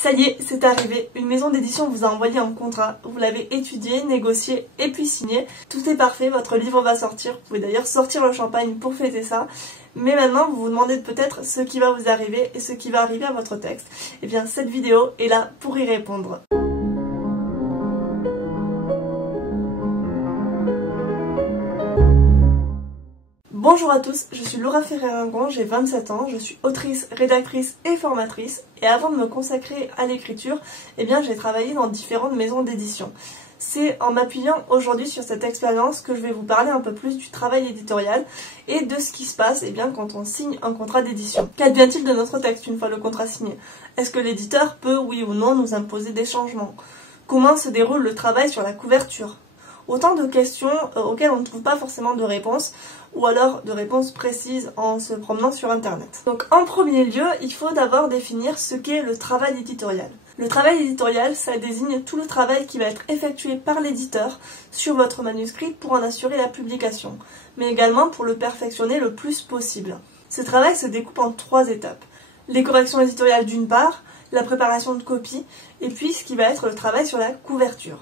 Ça y est, c'est arrivé. Une maison d'édition vous a envoyé un contrat. Vous l'avez étudié, négocié et puis signé. Tout est parfait, votre livre va sortir. Vous pouvez d'ailleurs sortir le champagne pour fêter ça. Mais maintenant, vous vous demandez peut-être ce qui va vous arriver et ce qui va arriver à votre texte. Et bien, cette vidéo est là pour y répondre. Bonjour à tous, je suis Laura Ferrer-Ringon, j'ai 27 ans, je suis autrice, rédactrice et formatrice. Et avant de me consacrer à l'écriture, j'ai travaillé dans différentes maisons d'édition. C'est en m'appuyant aujourd'hui sur cette expérience que je vais vous parler un peu plus du travail éditorial et de ce qui se passe quand on signe un contrat d'édition. Qu'advient-il de notre texte une fois le contrat signé? Est-ce que l'éditeur peut, oui ou non, nous imposer des changements? Comment se déroule le travail sur la couverture? Autant de questions auxquelles on ne trouve pas forcément de réponse, ou alors de réponses précises en se promenant sur internet. Donc en premier lieu, il faut d'abord définir ce qu'est le travail éditorial. Le travail éditorial, ça désigne tout le travail qui va être effectué par l'éditeur sur votre manuscrit pour en assurer la publication, mais également pour le perfectionner le plus possible. Ce travail se découpe en 3 étapes. Les corrections éditoriales d'une part, la préparation de copies, et puis ce qui va être le travail sur la couverture.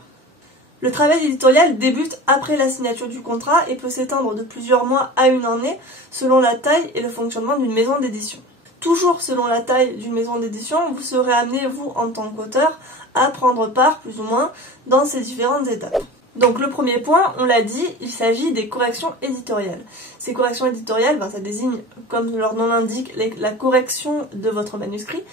Le travail éditorial débute après la signature du contrat et peut s'étendre de plusieurs mois à une année selon la taille et le fonctionnement d'une maison d'édition. Toujours selon la taille d'une maison d'édition, vous serez amené, vous, en tant qu'auteur, à prendre part, plus ou moins, dans ces différentes étapes. Donc le premier point, on l'a dit, il s'agit des corrections éditoriales. Ces corrections éditoriales, ça désigne, comme leur nom l'indique, la correction de votre manuscrit.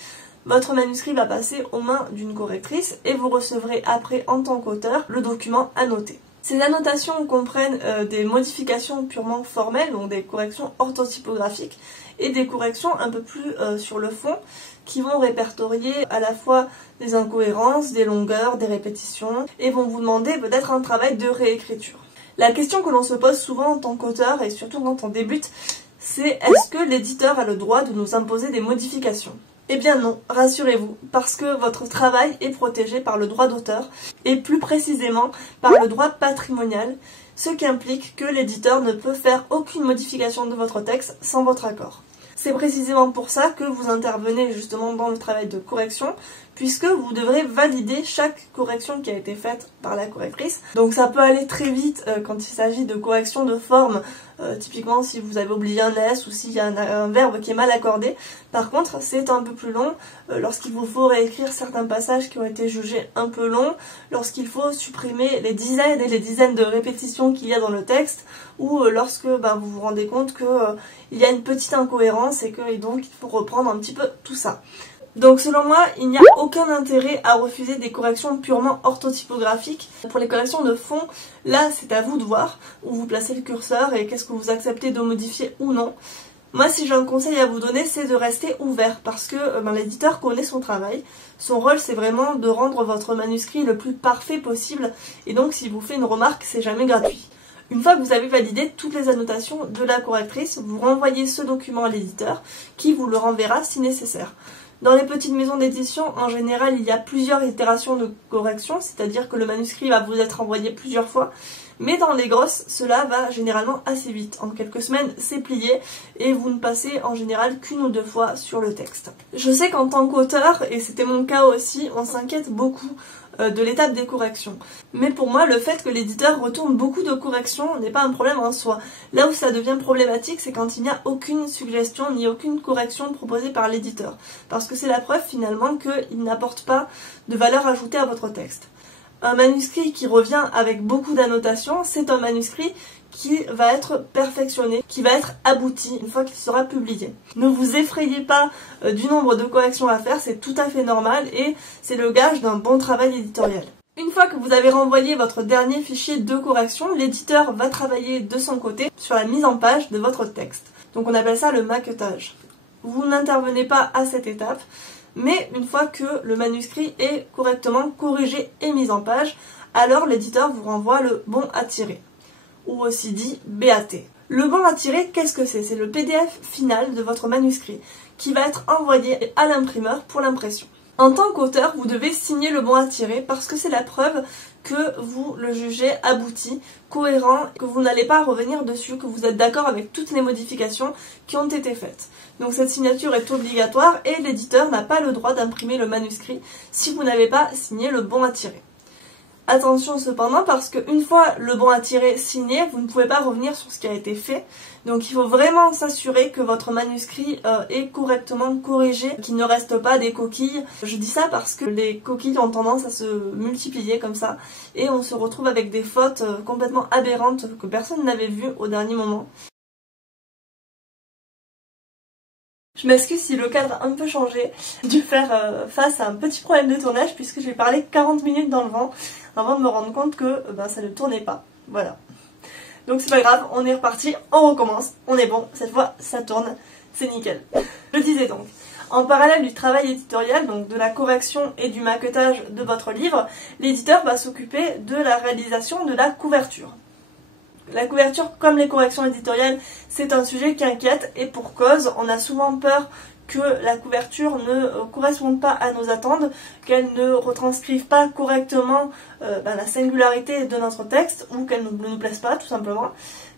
Votre manuscrit va passer aux mains d'une correctrice et vous recevrez après, en tant qu'auteur, le document annoté. Ces annotations comprennent des modifications purement formelles, donc des corrections orthotypographiques, et des corrections un peu plus sur le fond, qui vont répertorier à la fois des incohérences, des longueurs, des répétitions, et vont vous demander peut-être un travail de réécriture. La question que l'on se pose souvent en tant qu'auteur, et surtout quand on débute, c'est est-ce que l'éditeur a le droit de nous imposer des modifications ? Eh bien non, rassurez-vous, parce que votre travail est protégé par le droit d'auteur, et plus précisément par le droit patrimonial, ce qui implique que l'éditeur ne peut faire aucune modification de votre texte sans votre accord. C'est précisément pour ça que vous intervenez justement dans le travail de correction, puisque vous devrez valider chaque correction qui a été faite par la correctrice. Donc ça peut aller très vite quand il s'agit de correction de forme, typiquement si vous avez oublié un S ou s'il y a un verbe qui est mal accordé. Par contre, c'est un peu plus long lorsqu'il vous faut réécrire certains passages qui ont été jugés un peu longs, lorsqu'il faut supprimer les dizaines et les dizaines de répétitions qu'il y a dans le texte, ou lorsque vous vous rendez compte qu'il y a une petite incohérence et que donc il faut reprendre un petit peu tout ça. Donc selon moi, il n'y a aucun intérêt à refuser des corrections purement orthotypographiques. Pour les corrections de fond, là c'est à vous de voir où vous placez le curseur et qu'est-ce que vous acceptez de modifier ou non. Moi, si j'ai un conseil à vous donner, c'est de rester ouvert parce que l'éditeur connaît son travail. Son rôle, c'est vraiment de rendre votre manuscrit le plus parfait possible et donc s'il vous fait une remarque, c'est jamais gratuit. Une fois que vous avez validé toutes les annotations de la correctrice, vous renvoyez ce document à l'éditeur qui vous le renverra si nécessaire. Dans les petites maisons d'édition, en général, il y a plusieurs itérations de correction, c'est-à-dire que le manuscrit va vous être envoyé plusieurs fois. Mais dans les grosses, cela va généralement assez vite. En quelques semaines, c'est plié et vous ne passez en général qu'une ou 2 fois sur le texte. Je sais qu'en tant qu'auteur, et c'était mon cas aussi, on s'inquiète beaucoup de l'étape des corrections. Mais pour moi, le fait que l'éditeur retourne beaucoup de corrections n'est pas un problème en soi. Là où ça devient problématique, c'est quand il n'y a aucune suggestion ni aucune correction proposée par l'éditeur. Parce que c'est la preuve finalement qu'il n'apporte pas de valeur ajoutée à votre texte. Un manuscrit qui revient avec beaucoup d'annotations, c'est un manuscrit qui va être perfectionné, qui va être abouti une fois qu'il sera publié. Ne vous effrayez pas du nombre de corrections à faire, c'est tout à fait normal et c'est le gage d'un bon travail éditorial. Une fois que vous avez renvoyé votre dernier fichier de correction, l'éditeur va travailler de son côté sur la mise en page de votre texte. Donc on appelle ça le maquettage. Vous n'intervenez pas à cette étape, mais une fois que le manuscrit est correctement corrigé et mis en page, alors l'éditeur vous renvoie le bon à tirer, ou aussi dit BAT. Le bon à tirer, qu'est-ce que c'est? C'est le PDF final de votre manuscrit, qui va être envoyé à l'imprimeur pour l'impression. En tant qu'auteur, vous devez signer le bon à tirer parce que c'est la preuve que vous le jugez abouti, cohérent, que vous n'allez pas revenir dessus, que vous êtes d'accord avec toutes les modifications qui ont été faites. Donc cette signature est obligatoire et l'éditeur n'a pas le droit d'imprimer le manuscrit si vous n'avez pas signé le bon à tirer. Attention cependant parce qu'une fois le bon à tirer signé, vous ne pouvez pas revenir sur ce qui a été fait. Donc il faut vraiment s'assurer que votre manuscrit est correctement corrigé, qu'il ne reste pas des coquilles. Je dis ça parce que les coquilles ont tendance à se multiplier comme ça et on se retrouve avec des fautes complètement aberrantes que personne n'avait vues au dernier moment. Je m'excuse si le cadre a un peu changé. J'ai dû faire face à un petit problème de tournage puisque j'ai parlé 40 minutes dans le vent avant de me rendre compte que ça ne tournait pas. Voilà. Donc c'est pas grave, on est reparti, on recommence, on est bon, cette fois ça tourne, c'est nickel. Je disais donc, en parallèle du travail éditorial, donc de la correction et du maquettage de votre livre, l'éditeur va s'occuper de la réalisation de la couverture. La couverture, comme les corrections éditoriales, c'est un sujet qui inquiète et pour cause, on a souvent peur que la couverture ne corresponde pas à nos attentes, qu'elle ne retranscrive pas correctement la singularité de notre texte ou qu'elle ne nous plaise pas tout simplement.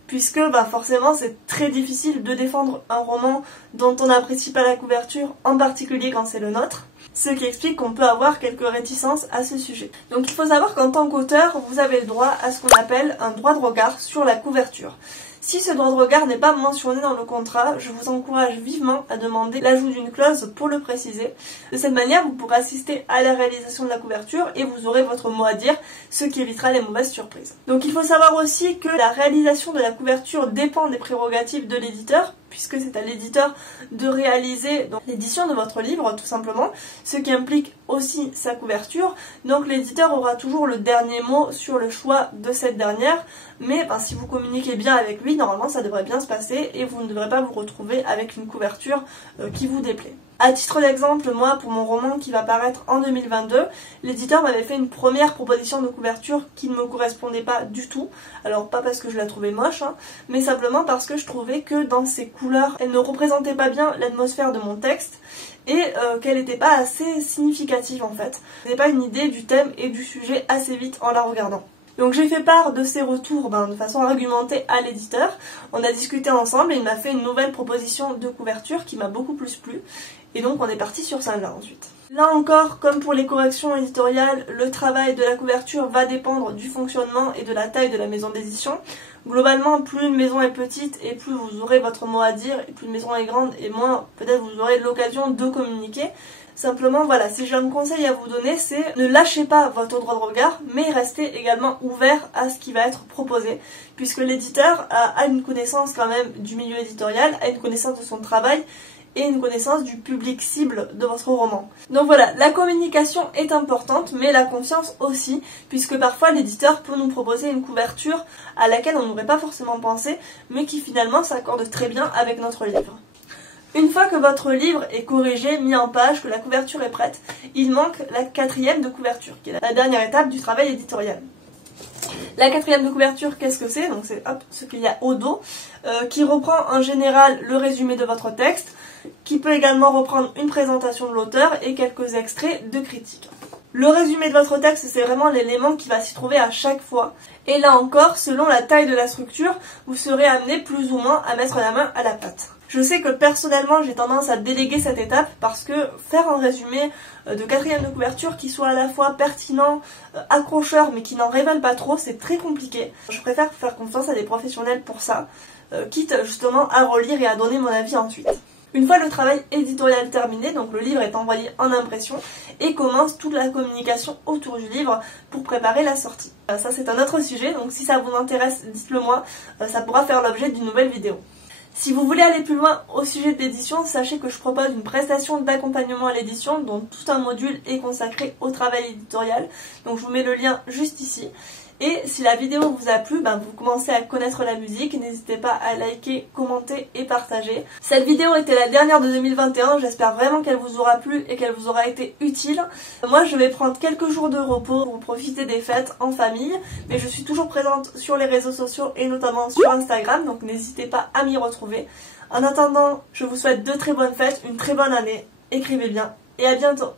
Puisque forcément c'est très difficile de défendre un roman dont on n'apprécie pas la couverture, en particulier quand c'est le nôtre. Ce qui explique qu'on peut avoir quelques réticences à ce sujet. Donc il faut savoir qu'en tant qu'auteur, vous avez le droit à ce qu'on appelle un droit de regard sur la couverture. Si ce droit de regard n'est pas mentionné dans le contrat, je vous encourage vivement à demander l'ajout d'une clause pour le préciser. De cette manière, vous pourrez assister à la réalisation de la couverture et vous aurez votre mot à dire, ce qui évitera les mauvaises surprises. Donc il faut savoir aussi que la réalisation de la couverture dépend des prérogatives de l'éditeur, puisque c'est à l'éditeur de réaliser l'édition de votre livre, tout simplement, ce qui implique aussi sa couverture. Donc l'éditeur aura toujours le dernier mot sur le choix de cette dernière, mais si vous communiquez bien avec lui, normalement ça devrait bien se passer et vous ne devrez pas vous retrouver avec une couverture qui vous déplaît. À titre d'exemple, moi, pour mon roman qui va paraître en 2022, l'éditeur m'avait fait une première proposition de couverture qui ne me correspondait pas du tout. Alors pas parce que je la trouvais moche, mais simplement parce que je trouvais que dans ses couleurs, elle ne représentait pas bien l'atmosphère de mon texte et qu'elle n'était pas assez significative en fait. Je n'avais pas une idée du thème et du sujet assez vite en la regardant. Donc j'ai fait part de ces retours de façon argumentée à l'éditeur, on a discuté ensemble et il m'a fait une nouvelle proposition de couverture qui m'a beaucoup plus plu et donc on est parti sur celle-là ensuite. Là encore, comme pour les corrections éditoriales, le travail de la couverture va dépendre du fonctionnement et de la taille de la maison d'édition. Globalement, plus une maison est petite et plus vous aurez votre mot à dire, et plus une maison est grande et moins peut-être vous aurez l'occasion de communiquer. Simplement, voilà, si j'ai un conseil à vous donner, c'est ne lâchez pas votre droit de regard, mais restez également ouvert à ce qui va être proposé, puisque l'éditeur a une connaissance quand même du milieu éditorial, a une connaissance de son travail, et une connaissance du public cible de votre roman. Donc voilà, la communication est importante, mais la confiance aussi, puisque parfois l'éditeur peut nous proposer une couverture à laquelle on n'aurait pas forcément pensé, mais qui finalement s'accorde très bien avec notre livre. Une fois que votre livre est corrigé, mis en page, que la couverture est prête, il manque la 4e de couverture, qui est la dernière étape du travail éditorial. La 4e de couverture, qu'est-ce que c'est? Donc c'est ce qu'il y a au dos, qui reprend en général le résumé de votre texte, qui peut également reprendre une présentation de l'auteur et quelques extraits de critiques. Le résumé de votre texte, c'est vraiment l'élément qui va s'y trouver à chaque fois. Et là encore, selon la taille de la structure, vous serez amené plus ou moins à mettre la main à la pâte. Je sais que personnellement, j'ai tendance à déléguer cette étape parce que faire un résumé de 4e de couverture qui soit à la fois pertinent, accrocheur, mais qui n'en révèle pas trop, c'est très compliqué. Je préfère faire confiance à des professionnels pour ça, quitte justement à relire et à donner mon avis ensuite. Une fois le travail éditorial terminé, donc le livre est envoyé en impression et commence toute la communication autour du livre pour préparer la sortie. Ça c'est un autre sujet, donc si ça vous intéresse, dites-le moi, ça pourra faire l'objet d'une nouvelle vidéo. Si vous voulez aller plus loin au sujet de l'édition, sachez que je propose une prestation d'accompagnement à l'édition dont tout un module est consacré au travail éditorial. Donc je vous mets le lien juste ici. Et si la vidéo vous a plu, vous commencez à connaître la musique, n'hésitez pas à liker, commenter et partager. Cette vidéo était la dernière de 2021, j'espère vraiment qu'elle vous aura plu et qu'elle vous aura été utile. Moi je vais prendre quelques jours de repos pour profiter des fêtes en famille, mais je suis toujours présente sur les réseaux sociaux et notamment sur Instagram, donc n'hésitez pas à m'y retrouver. En attendant, je vous souhaite de très bonnes fêtes, une très bonne année, écrivez bien et à bientôt.